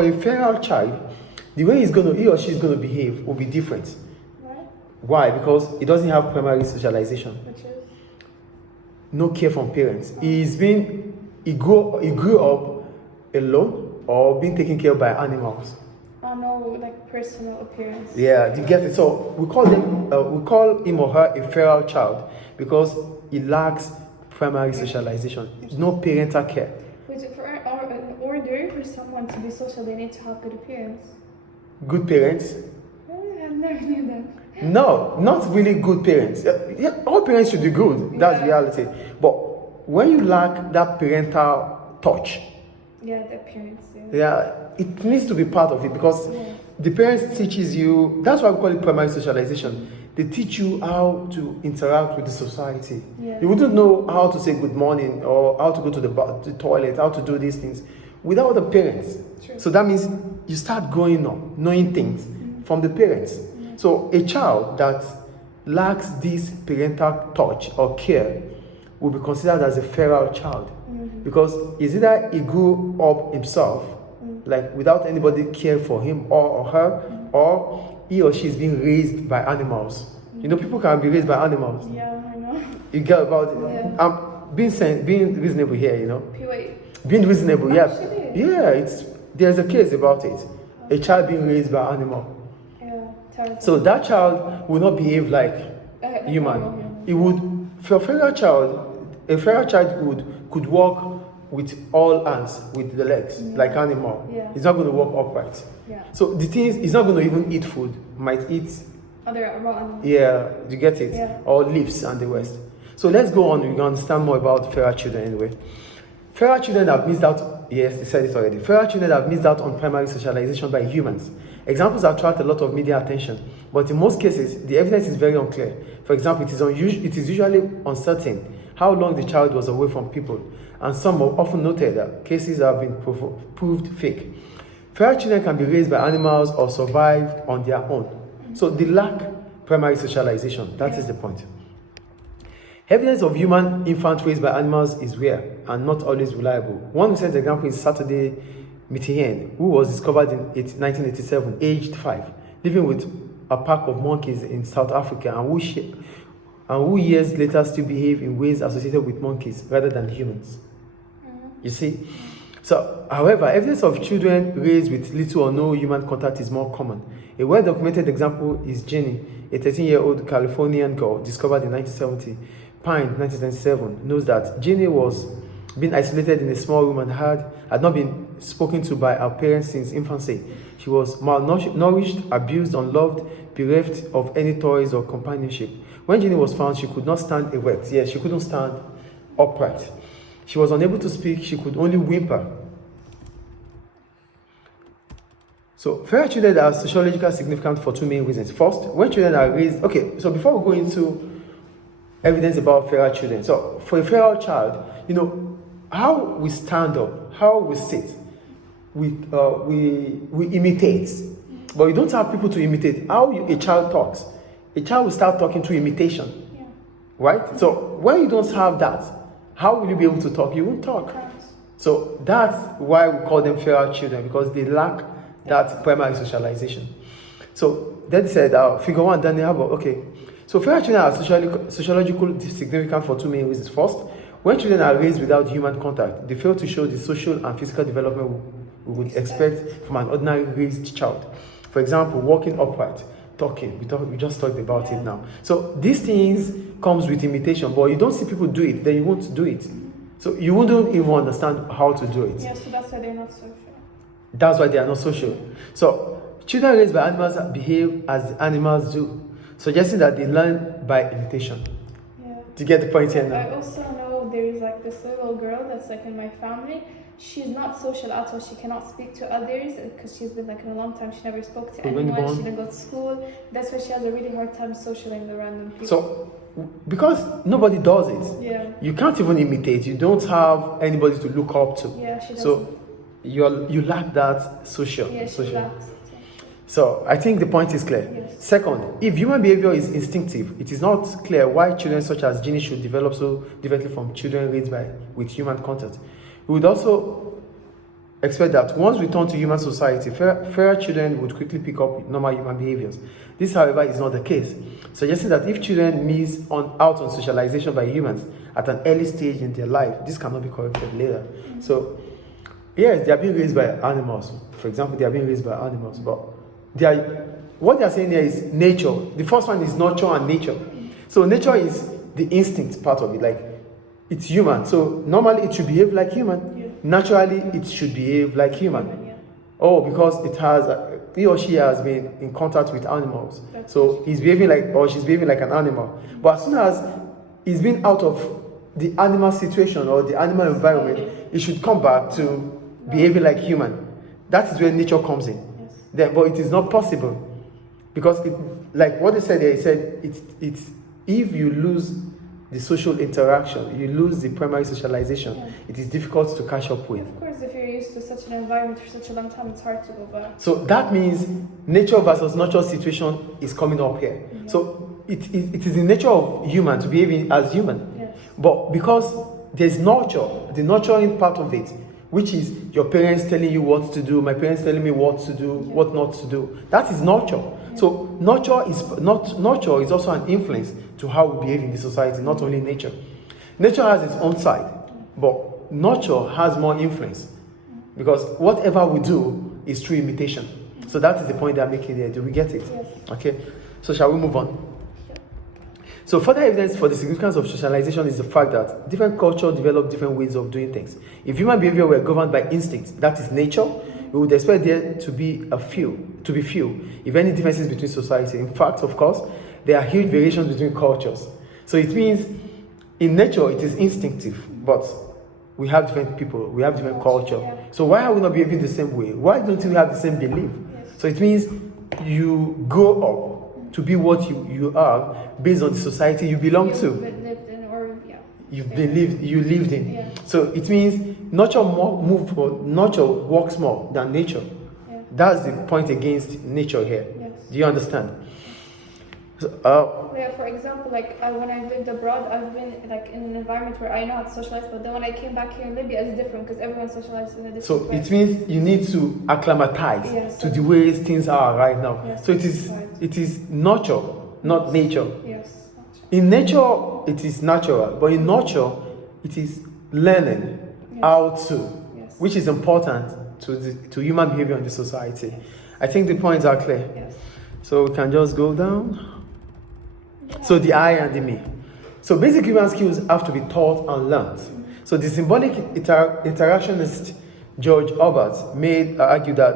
For a feral child, the way he or she is going to behave will be different. Right? Why? Because he doesn't have primary socialization. Which is? No care from parents. He grew up alone or being taken care of by animals. Oh no, like personal appearance. Yeah, you get it. So we call him or her a feral child because he lacks primary socialization. No parental care. In order for someone to be social, they need to have good appearance. Good parents? I never knew that. No, not really good parents. Yeah, all parents should be good. That's reality. But when you lack that parental touch, yeah, the appearance. yeah, it needs to be part of it because the parents teaches you. That's why we call it primary socialization. They teach you how to interact with the society. Yeah. You wouldn't know how to say good morning or how to go to the toilet, how to do these things without the parents. True. So that means you start growing up, knowing things from the parents. So a child that lacks this parental touch or care will be considered as a feral child because it's either he grew up himself, like without anybody care for him or her, or he or she is being raised by animals. You know, people can be raised by animals. Yeah, I know. You get about it. Yeah. I'm being reasonable here, you know. Wait. Being reasonable, yeah. Actually. Yeah, there's a case about it. A child being raised by animal. Yeah, so that child will not behave like human. He would, for a feral child could walk with all hands, with the legs, like animal. Yeah. He's not going to walk upright. Yeah. So the thing is, he's not going to even eat food. Might eat. Other raw animals. Yeah, you get it? Yeah. Or leaves and the rest. So let's go on. We can understand more about feral children anyway. Feral children have missed out. Yes, they said it already. Feral children have missed out on primary socialization by humans. Examples attract a lot of media attention, but in most cases, the evidence is very unclear. For example, it is usually uncertain how long the child was away from people, and some have often noted that cases have been proved fake. Feral children can be raised by animals or survive on their own. So they lack primary socialization. That is the point. Evidence of human infant raised by animals is rare and not always reliable. One recent example is Saturday Mitihen, who was discovered in 1987, aged 5, living with a pack of monkeys in South Africa, and who years later still behave in ways associated with monkeys rather than humans. You see? So, however, evidence of children raised with little or no human contact is more common. A well-documented example is Jenny, a 13-year-old Californian girl discovered in 1970. Pine, 1997, knows that Jenny was being isolated in a small room and had not been spoken to by her parents since infancy. She was malnourished, abused, unloved, bereft of any toys or companionship. When Jenny was found, she could not stand erect. Yes, she couldn't stand upright. She was unable to speak. She could only whimper. So, feral children are sociologically significant for two main reasons. First, when children are raised... Okay, so before we go into evidence about feral children. So, for a feral child, you know, how we stand up, how we sit, we imitate. But you don't have people to imitate. How a child talks. A child will start talking through imitation. Yeah. Right? So, when you don't have that, how will you be able to talk? You won't talk. So, that's why we call them feral children, because they lack that primary socialization. So, that said, figure one, Daniel, okay. So feral children are sociologically significant for two main reasons. First, when children are raised without human contact, they fail to show the social and physical development we would expect from an ordinary raised child. For example, walking upright, talking. We just talked about it now. So these things comes with imitation, but you don't see people do it, then you won't do it. So you wouldn't even understand how to do it. Yeah, so that's why they're not social. That's why they are not social. So children raised by animals behave as the animals do, suggesting that they learn by imitation. Yeah. Do you get the point here now? I also know there is like this little girl that's like in my family. She's not social at all. She cannot speak to others because she's been like in a long time. She never spoke to anyone. She didn't go to school. That's why she has a really hard time socializing with random people. So, because nobody does it, yeah, you can't even imitate. You don't have anybody to look up to. Yeah, she doesn't. So you lack that social. Yeah, she lacks. So I think the point is clear. Yes. Second, if human behavior is instinctive, it is not clear why children such as Ginny should develop so differently from children raised with human contact. We would also expect that once we turn to human society, fairer children would quickly pick up normal human behaviors. This, however, is not the case, suggesting that if children miss out on socialization by humans at an early stage in their life, this cannot be corrected later. So, yes, they are being raised by animals. For example, they are being raised by animals, but what they are saying here is nature. The first one is nurture and nature. So nature is the instinct part of it, like it's human. So normally it should behave like human. Yeah. Naturally, it should behave like human. Yeah. Oh, because he or she has been in contact with animals. So he's behaving like, or she's behaving like an animal. But as soon as he's been out of the animal situation or the animal environment, he should come back to behaving like human. That is where nature comes in. Yes. Then, but it is not possible. Because, like what they said there, he said, it's if you lose the social interaction, you lose the primary socialization, it is difficult to catch up with. Of course, if you're used to such an environment for such a long time, it's hard to go back. So that means nature versus nurture situation is coming up here. Yeah. So it is the nature of human to behave as human. Yes. But because there's nurture, the nurturing part of it, which is your parents telling you what to do, my parents telling me what to do, what not to do. That is nurture. So nurture is also an influence to how we behave in the society, not only nature. Nature has its own side, but nurture has more influence because whatever we do is through imitation. So that is the point they're making there. Do we get it? Yes. Okay. So shall we move on? So further evidence for the significance of socialization is the fact that different cultures develop different ways of doing things. If human behavior were governed by instinct, that is nature, we would expect there to be few, if any, differences between society. In fact, of course, there are huge variations between cultures. So it means in nature it is instinctive, but we have different people, we have different culture. Yeah. So why are we not behaving the same way? Why don't we have the same belief? Yes. So it means you grow up to be what you are based on the society you belong to. Lived in, or You lived in. Yeah. So it means nurture works more than nature. Yeah. That's the point against nature here. Yes. Do you understand? So, Yeah, for example, like when I lived abroad, I've been like in an environment where I know how to socialize, but then when I came back here in Libya, it's different because everyone socializes in a different so way. it means you need to acclimatize Yes. to the ways things are right now. Yes, So right. it is nurture, not nature. Yes. In nature, it is natural, but in nurture, it is learning how to, Yes. which is important to human behavior in the society. I think the points are clear. Yes. So we can just go down. Yeah. So the I and the me. So basic human skills have to be taught and learned. So the symbolic interactionist George Herbert argued that